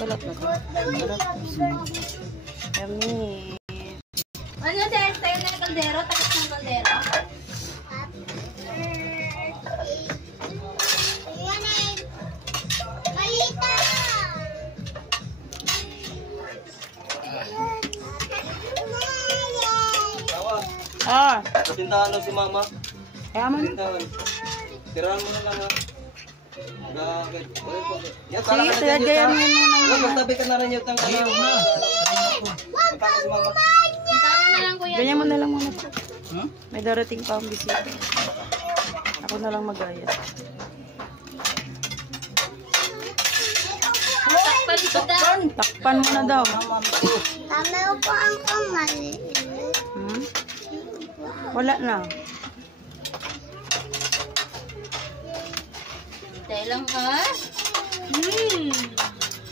Balot na to. Balot. Yummy. Ano sir? Tayo na yung kaldero? Tapos ng kaldero? Malita! Ah. Kapintahan si mama. Kaya man. Kapintahan. Tirahan mo na lang ha. Sige, tagayan mo muna. Magtabi ka na rin yung tangka na. Magtabi si mama. Tama na lang kuya. Ganyan mo na lang muna. May darating pa ang bisita. Ako na lang mag-ayat. Takpan mo na daw. Tama po ang kamali. Wala na. Tayo lang ha?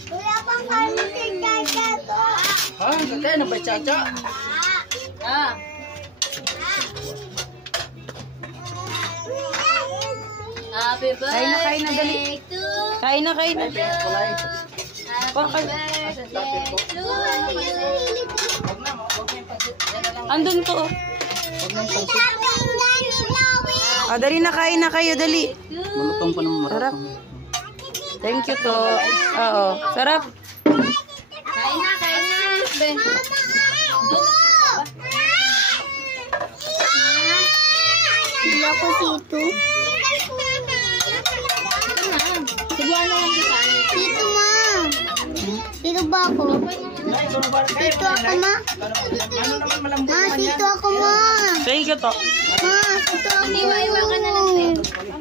Wala pang kami si Chacha to. Ha? Kaya na ba Chacha? Ah. Happy birthday Kain na, dali. to Kain na, kain na. Happy birthday to you. Andun to. Dali na, kain na kayo, dali. Malutong pa naman. Sarap. Thank you to. Oo. Sarap. Kain na, kain na. Ben. Hindi ako sito. Subuhan na lang kita. Sito, ma. Sito ba ako? Sito ako, ma. Ma, sito ako, ma. Thank you to. Ma, sito ako. Iwa-iwa ka na lang, Steph.